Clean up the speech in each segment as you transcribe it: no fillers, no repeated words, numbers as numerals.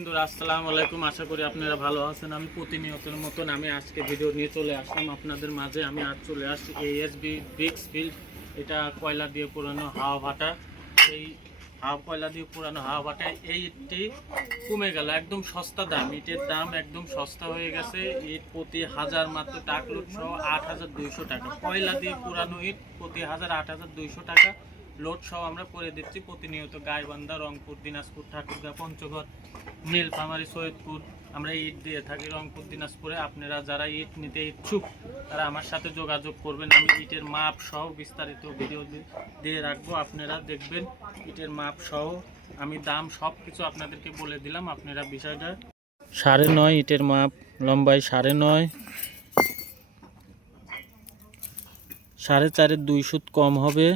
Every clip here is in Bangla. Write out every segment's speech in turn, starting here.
বন্ধুরা আসসালামু আলাইকুম, আশা করি আপনারা ভালো আছেন। আমি প্রতিনিয়তের মতন আমি আজকে ভিডিও নিয়ে চলে আসলাম আপনাদের মাঝে। আমি আজ চলে আসছি এএসবি ব্রিক্স ফিল্ড। এটা কয়লা দিয়ে পুরানো হাওয়া ভাটা। এই কয়লা দিয়ে পুরানো হাওয়া ভাটায় এই ইটটি কমে গেল, একদম সস্তা দাম। ইটের দাম একদম সস্তা হয়ে গেছে। ইট প্রতি হাজার মাত্র টাকলুট সহ ৮,২০০ টাকা। কয়লা দিয়ে পুরানো ইট প্রতি হাজার ৮,২০০ টাকা লোড সহ আমরা করে দিচ্ছি প্রতিনিয়ত। গাইবান্ধা, রংপুর, দিনাজপুর, ঠাকুরগাঁ, পঞ্চগড়, নীলফামারী, সৈয়দপুর আমরা ইট দিয়ে থাকি। রংপুর, দিনাজপুরে আপনারা যারা ইট নিতে ইচ্ছুক তারা আমার সাথে যোগাযোগ করবেন। আমি ইটের মাপ সহ বিস্তারিত ভিডিও দিয়ে রাখবো, আপনারা দেখবেন। ইটের মাপ সহ আমি দাম সব কিছু আপনাদেরকে বলে দিলাম। আপনারা বিষয়টা 9.5 ইটের মাপ, লম্বায় 9.5, 4.5 2 সুত কম হবে।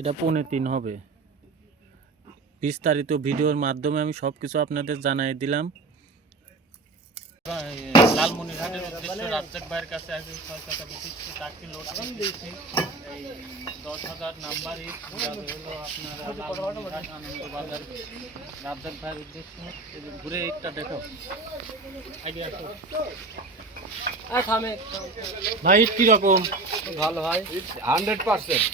এটা 3.25 হবে। বিস্তারিত ভিডিওর মাধ্যমে আমি সব কিছু আপনাদের জানাই দিলাম। লালমনিরহাটের উদ্দেশ্যে রাজ্জাক ভাইয়ের কাছে আছে 6 টাকা বিশিষ্ট টাকি লোড করতেছি। এই 10,000 নাম্বার ইট হলো আপনারা লালমনিরহাট আনন্দবাজার রাজ্জাক ভাইয়ের উদ্দেশ্যে। ঘুরে ইটটা দেখো, আইডিয়া আসো ভাই। ইট কিরকম? ভালো ভাই, 100%।